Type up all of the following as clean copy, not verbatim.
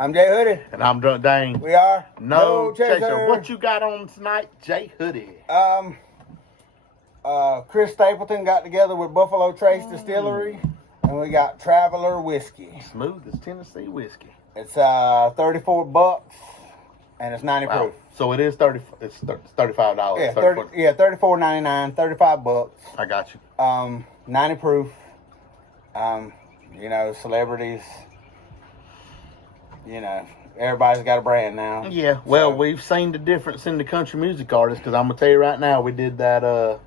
I'm Jay Hoodie. And I'm Drunk Dane. We are No Chaser. What you got on tonight, Jay Hoodie? Chris Stapleton got together with Buffalo Trace Distillery, and we got Traveler Whiskey. Smooth as Tennessee whiskey. It's $34, and it's 90 proof. So it is $30. It's $35. Yeah, $34.99, $35. I got you. 90 proof. Celebrities. Everybody's got a brand now. Yeah, well, we've seen the difference in the country music artists, because I'm going to tell you right now, we did that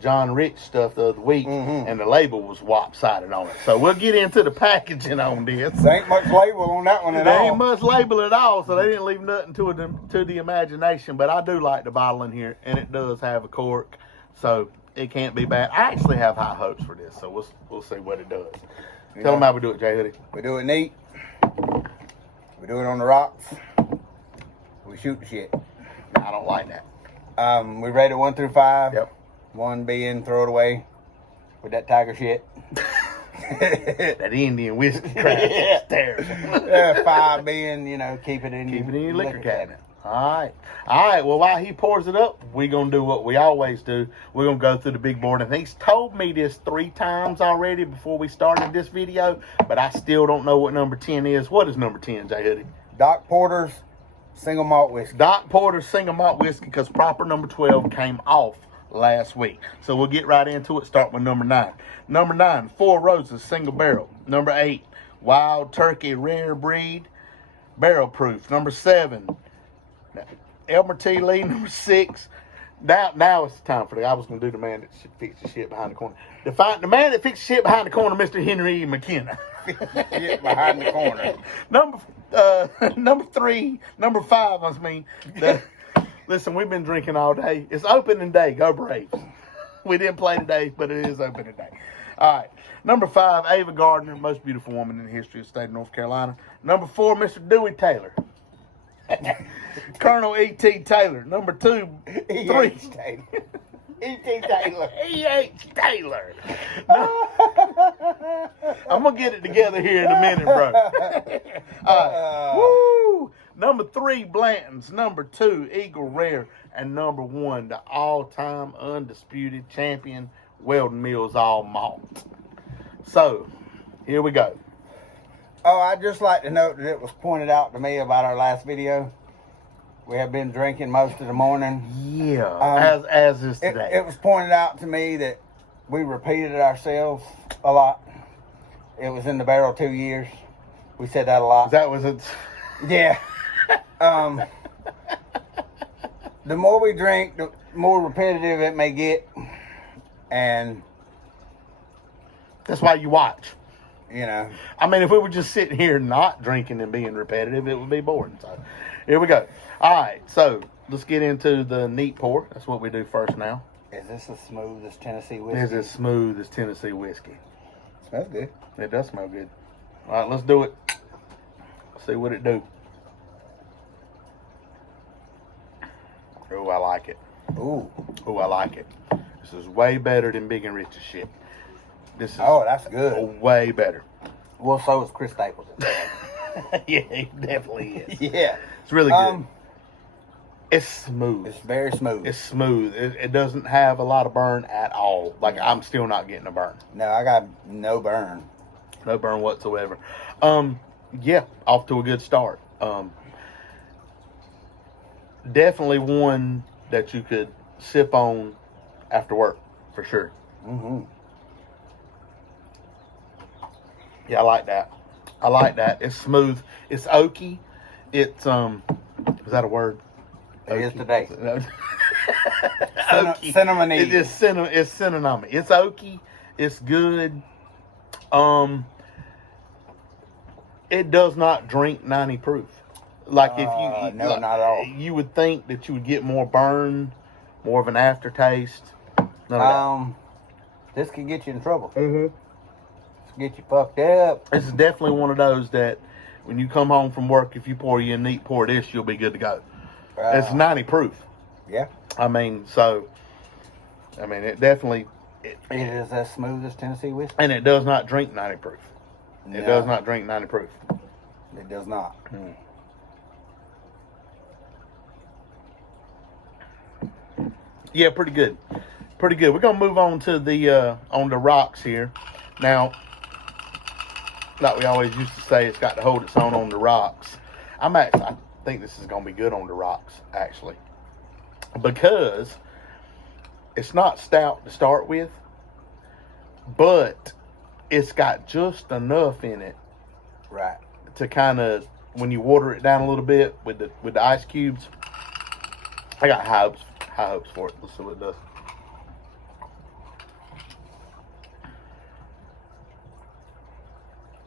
John Rich stuff the other week, and the label was lopsided on it. So we'll get into the packaging on this. There ain't much label on that one at all. There ain't much label at all, so they didn't leave nothing to the imagination. But I do like the bottle in here, and it does have a cork, so it can't be bad. I actually have high hopes for this, so we'll see what it does. Tell them how we do it, Jay Hoodie. We do it neat. We do it on the rocks. We shoot the shit. I don't like that. We rate it 1 through 5. Yep. 1 being throw it away with that tiger shit. That Indian whiskey crap. It's terrible. 5 being, keep it in your liquor cabinet. All right. Well, while he pours it up, we're going to do what we always do. We're going to go through the big board. And he's told me this 3 times already before we started this video, but I still don't know what number 10 is. What is number 10, Jay Hoodie? Doc Porter's Single Malt Whiskey. Doc Porter's Single Malt Whiskey, because proper number 12 came off last week. So we'll get right into it. Start with number 9. Number 9, Four Roses Single Barrel. Number 8, Wild Turkey Rare Breed Barrel Proof. Number 7, Elmer T. Lee. Number 6. Now it's time for I was going to do the man that fixes shit behind the corner. The man that fixes shit behind the corner, Mr. Henry E. McKenna. Shit behind the corner. Number 5. Listen, we've been drinking all day. It's opening day. Go Braves. We didn't play today, but it is opening day. All right. Number 5, Ava Gardner, most beautiful woman in the history of the state of North Carolina. Number 4, Mr. Dewey Taylor. Colonel E.T. Taylor. Number 2, 3. E.H. Taylor. E.T. Taylor. E.H. Taylor. I'm going to get it together here in a minute, bro. All right. Woo! Number 3, Blanton's. Number 2, Eagle Rare. And number 1, the all-time undisputed champion, Weldon Mills All Malt. So, here we go. Oh, I'd just like to note that it was pointed out to me about our last video. We have been drinking most of the morning. Yeah, as is today. It was pointed out to me that we repeated ourselves a lot. It was in the barrel 2 years. We said that a lot. That was it. Yeah. The more we drink, the more repetitive it may get. And that's why you watch. I mean, if we were just sitting here not drinking and being repetitive, it would be boring. So, here we go. All right, so let's get into the neat pour. That's what we do first now. Is this as smooth as Tennessee whiskey? It's as smooth as Tennessee whiskey. Smells good. It does smell good. All right, let's do it. See what it do. Oh, I like it. Ooh, I like it. This is way better than Big and Rich's shit. This is that's good. Way better. Well, so is Chris Stapleton. Yeah, he definitely is. Yeah. It's really good. It's smooth. It's very smooth. It's smooth. It doesn't have a lot of burn at all. Like, I'm still not getting a burn. No, I got no burn. No burn whatsoever. Yeah, off to a good start. Definitely one that you could sip on after work, for sure. Yeah, I like that. It's smooth. It's oaky. It's is that a word? It is today. Oaky. Cinnamon. It's cinnamon. It's oaky. It's good. It does not drink 90 proof. Like if you no, not at all. You would think that you would get more burn, more of an aftertaste. None of that. This could get you in trouble. Get you fucked up. This is definitely one of those that when you come home from work, if you pour you a neat pour this, you'll be good to go. It's 90 proof. Yeah. I mean, it definitely... It is as smooth as Tennessee whiskey. And it does not drink 90 proof. It does not drink 90 proof. It does not. Yeah, pretty good. Pretty good. We're gonna move on to the rocks here. Now, like we always used to say, it's got to hold its own on the rocks. I think this is gonna be good on the rocks, actually. Because it's not stout to start with, but it's got just enough in it, Right. to kind of, when you water it down a little bit with the ice cubes. I got high hopes for it. Let's see what it does.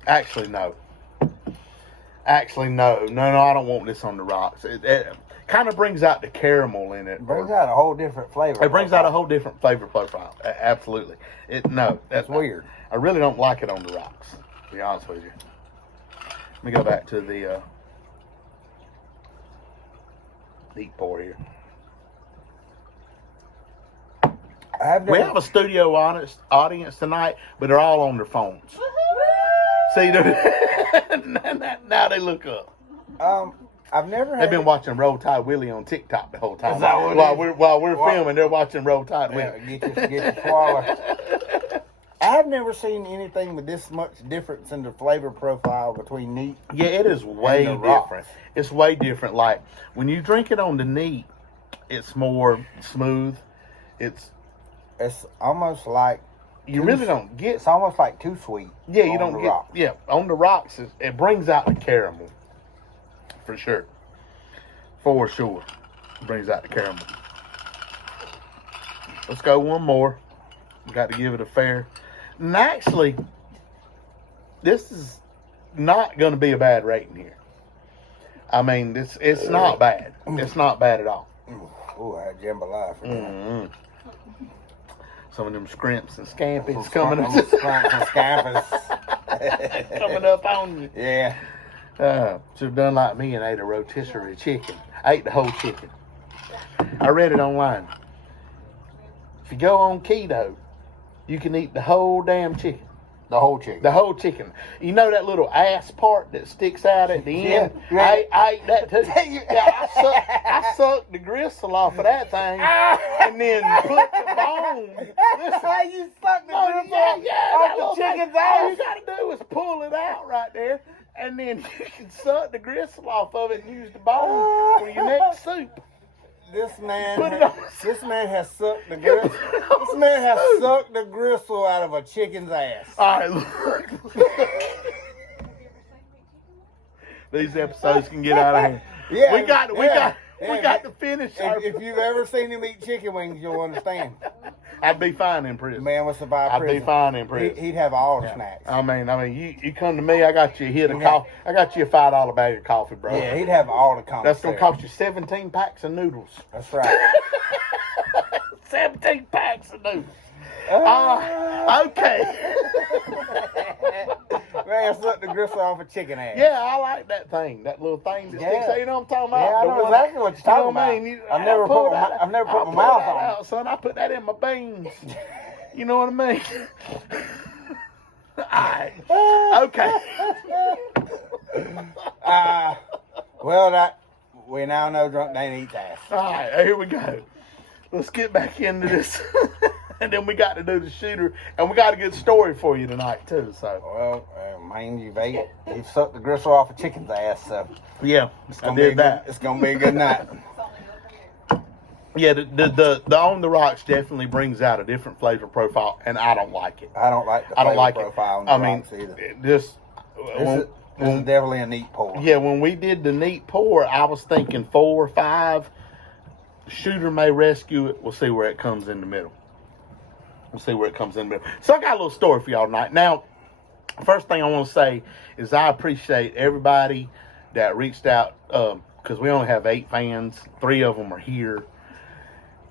Actually, no. No, I don't want this on the rocks. It kind of brings out the caramel in it. It brings out a whole different flavor. It brings out a whole different flavor profile. Absolutely. That's weird. I really don't like it on the rocks, to be honest with you. Let me go back to the neat pour here. We have a studio audience tonight, but they're all on their phones. See, now they look up. I've never. They've been watching Roll Tide Willie on TikTok the whole time. Is that what it is? While we're filming, they're watching Roll Tide Willie. Get your swallow. I've never seen anything with this much difference in the flavor profile between neat. Yeah, it is way and the rocks. different. It's way different. Like when you drink it on the neat, it's more smooth. It's almost like you really don't get. It's almost like too sweet. Yeah, you on don't the get. rocks. Yeah, on the rocks, it brings out the caramel for sure. For sure, it brings out the caramel. Let's go one more. Got to give it a fair. And actually, this is not going to be a bad rating here. I mean, it's not bad. It's not bad at all. Ooh, I had jambalaya for that. Mm-hmm. Some of them scrimps and scampies coming up. Coming up on you. Yeah. Should have done like me and ate a rotisserie chicken. I ate the whole chicken. I read it online. If you go on keto, you can eat the whole damn chicken. The whole chicken. The whole chicken. You know that little ass part that sticks out at the end? Yeah. I ate that too. Yeah, I sucked the gristle off of that thing and then put the bone. Listen, You sucked the off off the chicken's all you ass. gotta do is pull it out right there, and then you can suck the gristle off of it and use the bone for your next soup. This man Put it on. has sucked the gristle. This man has sucked the gristle out of a chicken's ass. All right, look. These episodes can get out of hand. Yeah, we got to finish. If you've ever seen him eat chicken wings, you'll understand. I'd be fine in prison. Man would survive I'd prison. be fine in prison. He'd have all the snacks. I mean, you come to me, I got you a hit of coffee. I got you a $5 bag of coffee, bro. Yeah, he'd have all the common. That's gonna cost you 17 packs of noodles. That's right. 17 packs of noodles. Okay. Man, suck the gristle off a chicken ass. Yeah, I like that thing. That little thing that sticks out. You know what I'm talking about? Yeah, I know exactly what you're talking about. I mean? I've never put my mouth on it. Out, son. I put that in my beans. You know what I mean? All right. Okay. Well, we now know Drunk Dane eats ass. All right, here we go. Let's get back into this. And then we got to do the shooter, and we got a good story for you tonight too. So, well, man, you've sucked the gristle off a chicken's ass, so yeah, I did that. It's gonna be a good night. Yeah, the on the rocks definitely brings out a different flavor profile, and I don't like it. I don't like the flavor profile on the rocks either. This is definitely a neat pour. Yeah, when we did the neat pour, I was thinking 4 or 5. Shooter may rescue it. We'll see where it comes in the middle. So I got a little story for y'all tonight. Now, first thing I want to say is I appreciate everybody that reached out because we only have 8 fans. 3 of them are here.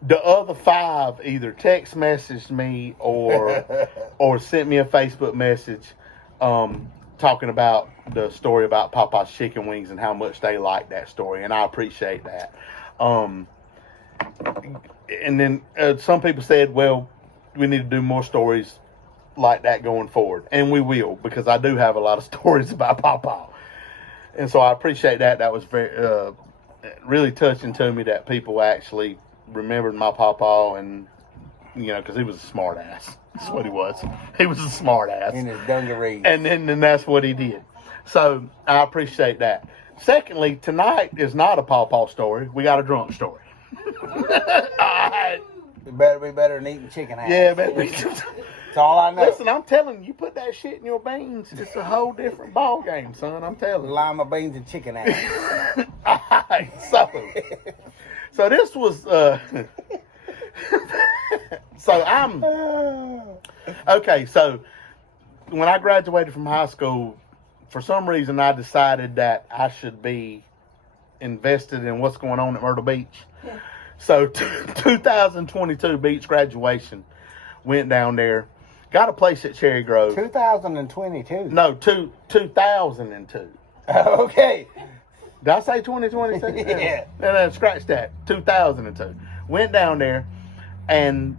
The other 5 either text messaged me or sent me a Facebook message talking about the story about Popeye's chicken wings and how much they like that story, and I appreciate that. And then some people said, well, we need to do more stories like that going forward. And we will, because I do have a lot of stories about Popeye. And so I appreciate that. That was very, really touching to me that people actually remembered my pawpaw, and because he was a smart ass. That's what he was. He was a smart ass. In his dungarees. And then that's what he did. So I appreciate that. Secondly, tonight is not a pawpaw story. We got a drunk story. All right. It better be better than eating chicken ass. Yeah, baby. That's all I know. Listen, I'm telling you, put that shit in your beans. It's a whole different ball game, son. I'm telling you. Lima beans and chicken ass. All right, so this was so I'm okay. So when I graduated from high school, for some reason I decided that I should be invested in what's going on at Myrtle Beach. Yeah. So 2022 beach graduation, went down there, got a place at Cherry Grove. 2022. No, 2002. Okay. Did I say 2022? Yeah. No, scratch that. 2002. Went down there and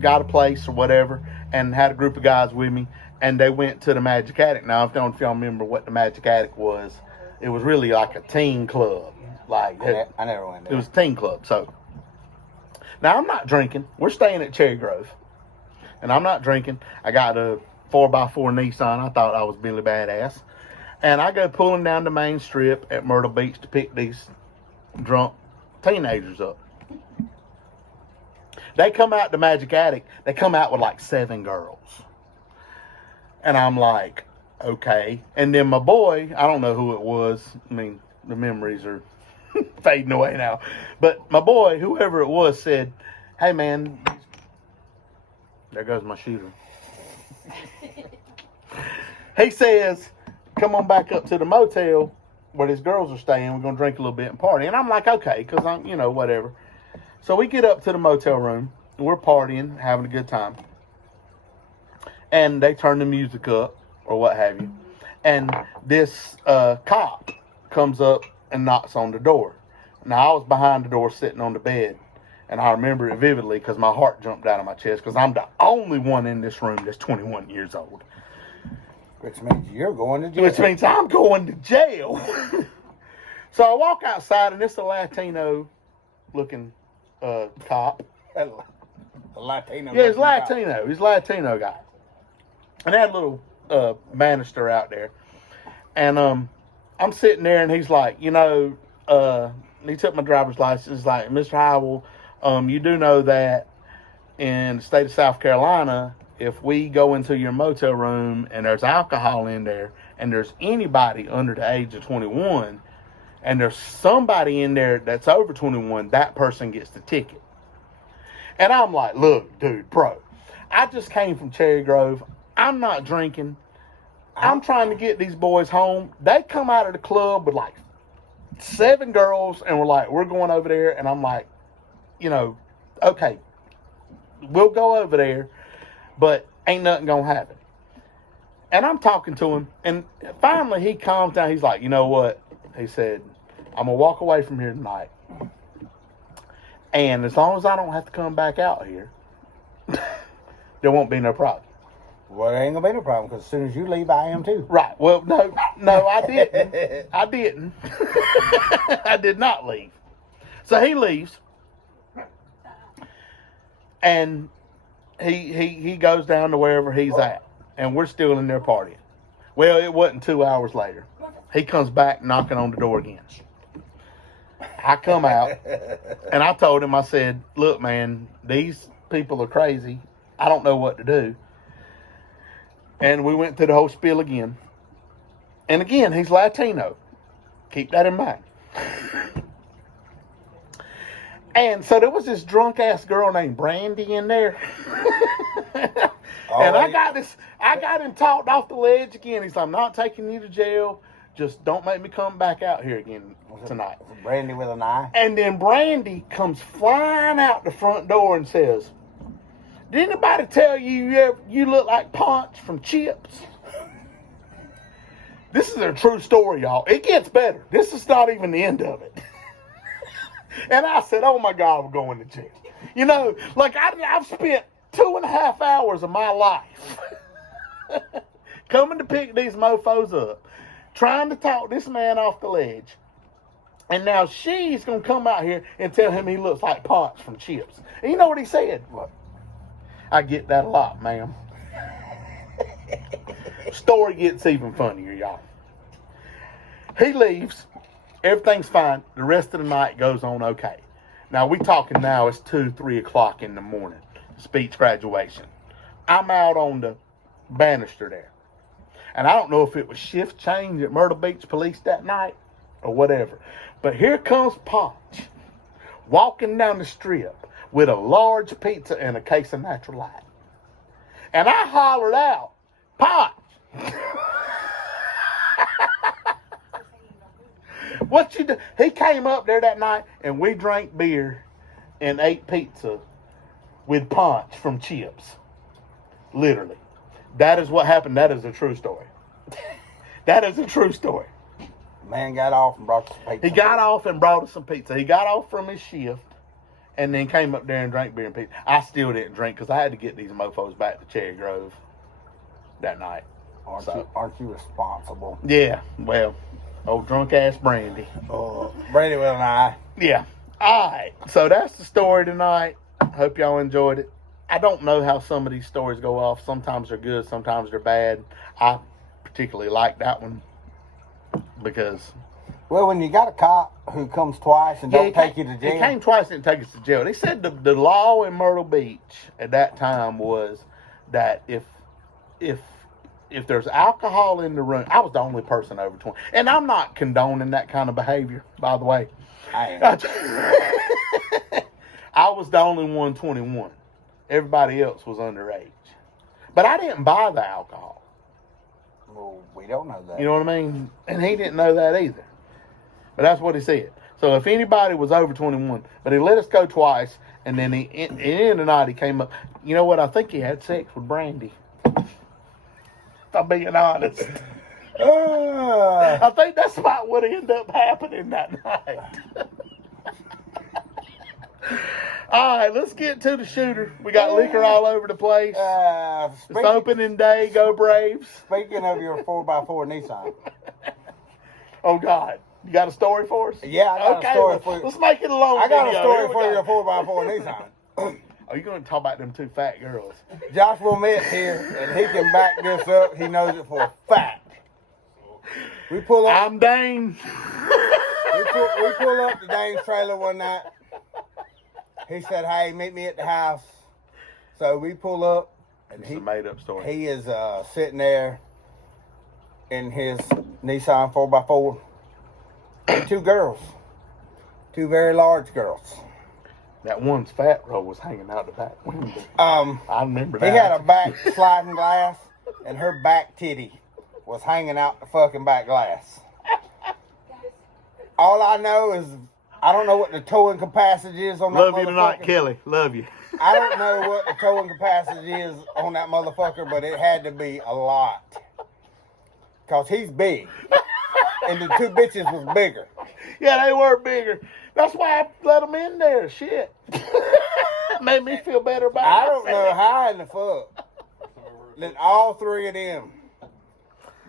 got a place or whatever, and had a group of guys with me, and they went to the Magic Attic. Now, I don't know if y'all remember what the Magic Attic was. It was really like a teen club. Like I never went there. It was a teen club. So now I'm not drinking. We're staying at Cherry Grove, and I'm not drinking. I got a 4x4 Nissan. I thought I was Billy Badass. And I go pulling down the main strip at Myrtle Beach to pick these drunk teenagers up. They come out the Magic Attic. They come out with like 7 girls. And I'm like, okay. And then my boy, I don't know who it was. I mean, the memories are fading away now. But my boy, whoever it was, said, hey, man, there goes my shooter. He says, come on back up to the motel where these girls are staying. We're going to drink a little bit and party. And I'm like, okay, because I'm, whatever. So we get up to the motel room. We're partying, having a good time. And they turn the music up or what have you. And this cop comes up and knocks on the door. Now, I was behind the door sitting on the bed. And I remember it vividly because my heart jumped out of my chest because I'm the only one in this room that's 21 years old. Which means you're going to jail. Which means I'm going to jail. So I walk outside, and it's a Latino-looking cop. A Latino. Yeah, he's Latino. He's a Latino guy. And they had a little banister out there. And I'm sitting there, and he's like, he took my driver's license. He's like, Mr. Howell, you do know that in the state of South Carolina, if we go into your motel room and there's alcohol in there and there's anybody under the age of 21 and there's somebody in there that's over 21, that person gets the ticket. And I'm like, look, dude, bro, I just came from Cherry Grove. I'm not drinking. I'm trying to get these boys home. They come out of the club with like 7 girls and we're like, we're going over there. And I'm like, okay, we'll go over there. But ain't nothing going to happen. And I'm talking to him. And finally he calms down. He's like, you know what? He said, I'm going to walk away from here tonight. And as long as I don't have to come back out here, there won't be no problem. Well, there ain't going to be no problem because as soon as you leave, I am too. Right. Well, no, I didn't. I didn't. I did not leave. So he leaves. And he goes down to wherever he's at, and we're still in there partying. Well, it wasn't 2 hours later. He comes back knocking on the door again. I come out, and I told him, I said, look, man, these people are crazy. I don't know what to do. And we went through the whole spiel again. And again, he's Latino. Keep that in mind. And so there was this drunk ass girl named Brandy in there. And I got him talked off the ledge again. He's like, I'm not taking you to jail. Just don't make me come back out here again tonight. Brandy with an eye. And then Brandy comes flying out the front door and says, did anybody tell you you look like Punch from Chips? This is a true story, y'all. It gets better. This is not even the end of it. And I said, oh my God, we're going to jail. I've spent 2.5 hours of my life coming to pick these mofos up. trying to talk this man off the ledge. And now she's going to come out here and tell him he looks like Ponch from Chips. And you know what he said? What? I get that a lot, ma'am. Story gets even funnier, y'all. He leaves. Everything's fine. The rest of the night goes on okay. Now, we talking now, it's 2, 3 o'clock in the morning. Speech graduation. I'm out on the banister there. And I don't know if it was shift change at Myrtle Beach Police that night or whatever. But here comes Ponch walking down the strip with a large pizza and a case of Natural Light. And I hollered out, Ponch! What you do? He came up there that night and we drank beer and ate pizza with Ponch from Chips. Literally. That is what happened. That is a true story. That is a true story. Man got off and brought us some pizza. He got off and brought us some pizza. He got off from his shift and then came up there and drank beer and pizza. I still didn't drink because I had to get these mofos back to Cherry Grove that night. Aren't you responsible? Yeah, well, old drunk ass Brandy. Brady Will and I. Yeah. All right. So that's the story tonight. Hope y'all enjoyed it. I don't know how some of these stories go off. Sometimes they're good, sometimes they're bad. I particularly like that one because... Well, when you got a cop who comes twice and don't take you to jail... He came twice and didn't take us to jail. They said the law in Myrtle Beach at that time was that if there's alcohol in the room... I was the only person over 20. And I'm not condoning that kind of behavior, by the way. I am. I was the only one 21. Everybody else was underage. But I didn't buy the alcohol. Well, we don't know that. You know what I mean? And he didn't know that either. But that's what he said. So if anybody was over 21, but he let us go twice, and then in the end of the night he came up. You know what? I think he had sex with Brandy. If I'm being honest. I think that's about what ended up happening that night. All right, let's get to the shooter. We got liquor all over the place. It's opening day. Go Braves. Speaking of your 4x4 Nissan. Oh, God. You got a story for us? Yeah, I got a story for you. Let's make it a long I got video. a story for your 4x4 Nissan. Are you going to talk about them two fat girls? Joshua Mitt's here, and he can back this up. He knows it for a fact. We pull up. I'm Dane. We pull up to Dane's trailer one night. He said, "Hey, meet me at the house." So we pull up, and It's a made-up story. he is sitting there in his Nissan 4x4. And two girls, two very large girls. That one's fat roll was hanging out the back window. I remember that. He had a back sliding glass, and her back titty was hanging out the fucking back glass. All I know is I don't know what the towing capacity is on that motherfucker. Love you tonight, Kelly. Love you. I don't know what the towing capacity is on that motherfucker, but it had to be a lot. Because he's big. And the two bitches was bigger. Yeah, they were bigger. That's why I let them in there. Shit. Made me feel better about it. I don't know how in the fuck that all three of them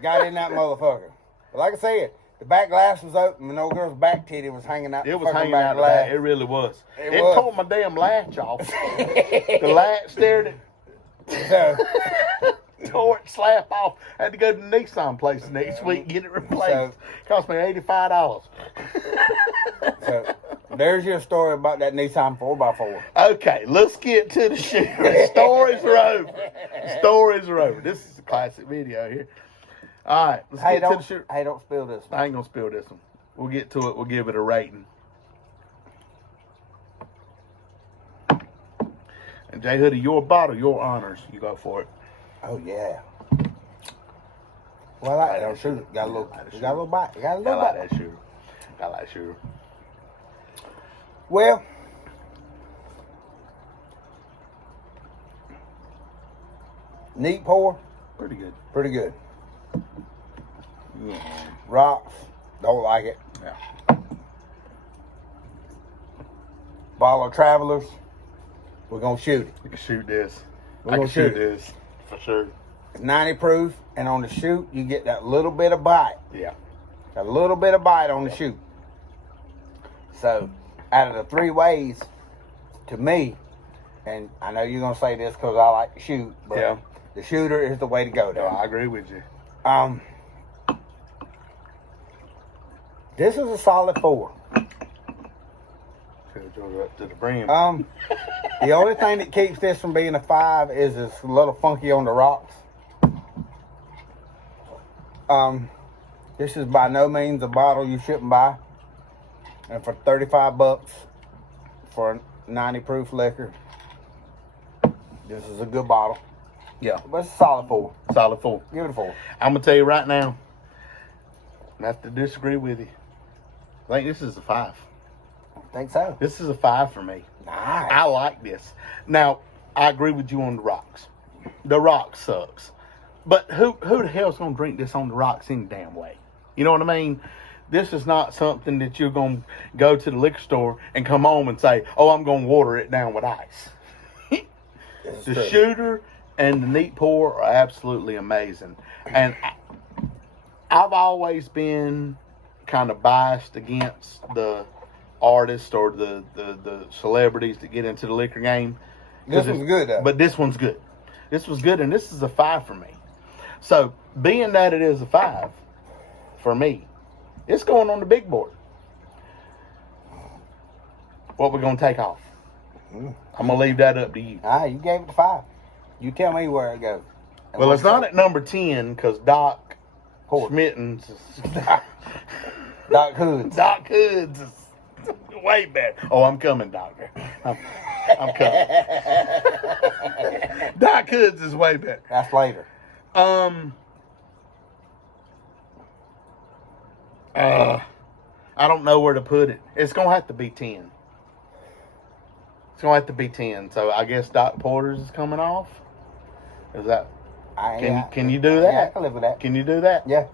got in that motherfucker. But like I said, the back glass was open and the old girl's back titty was hanging out. It was hanging out the back. It really was. It was. tore my damn latch off. The latch stared it. Tore it slap off. Had to go to the Nissan place next week and get it replaced. Cost me $85. So there's your story about that Nissan 4x4. Okay, let's get to the shooter. Stories are over. Stories are over. This is a classic video here. All right, let's get to the shooter. Hey, don't spill this one. I ain't going to spill this one. We'll get to it. We'll give it a rating. And J Hoodie, your bottle, your honors. You go for it. Oh, yeah. Well, I like that shooter. Got a little bite. Got a little I bite. like that shooter. I like shooter. Well, neat pour. Pretty good. Pretty good. Yeah. Rocks. Don't like it. Yeah. Bottle of Travelers. We're going to shoot it. We can shoot this. We're I can gonna shoot shoot this. For sure. It's 90 proof, and on the shoot, you get that little bit of bite. Yeah. A little bit of bite on the shoot. So, out of the 3 ways, to me, and I know you're gonna say this because I like to shoot, but Yeah. the shooter is the way to go. No, There. I agree with you. This is a solid 4. Up to the brim. The only thing that keeps this from being a 5 is it's a little funky on the rocks. This is by no means a bottle you shouldn't buy. And for $35 for a 90 proof liquor, this is a good bottle. Yeah. But it's a solid 4. Solid 4. Give it a 4. I'm gonna tell you right now. I have to disagree with you. I think this is a 5. Think so. This is a 5 for me. Nice. I like this. Now, I agree with you on the rocks. The rock sucks. But who the hell's gonna drink this on the rocks any damn way? You know what I mean? This is not something that you're gonna go to the liquor store and come home and say, "Oh, I'm gonna water it down with ice." The true. shooter and the neat pour are absolutely amazing. And I've always been kind of biased against the artists or the celebrities that get into the liquor game. This one's good though. But this one's good. This was good, and this is a 5 for me. So, being that it is a 5 for me, it's going on the big board. What we're going to take off? I'm going to leave that up to you. You gave it a 5. You tell me where it goes. And Well, we'll it's not say- at number 10 because Doc Hoods. Schmittens. Doc Hoods. Doc Hoods is way better. Oh, I'm coming, Doctor. I'm coming. Doc Hoods is way better. That's later. I don't know where to put it. It's gonna have to be 10. It's gonna have to be 10. So I guess Doc Porter's is coming off. Is that? Can you do that? Yeah, I can live with that. Can you do that? Yeah.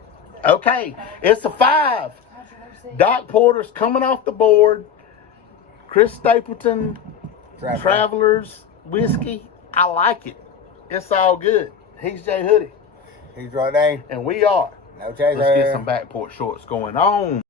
Okay, it's a 5. Doc Porter's coming off the board. Chris Stapleton, Travelers Whiskey. I like it. It's all good. He's Jay Hoodie, He's right there. and we are. No chaser. Let's get some backport shorts going on.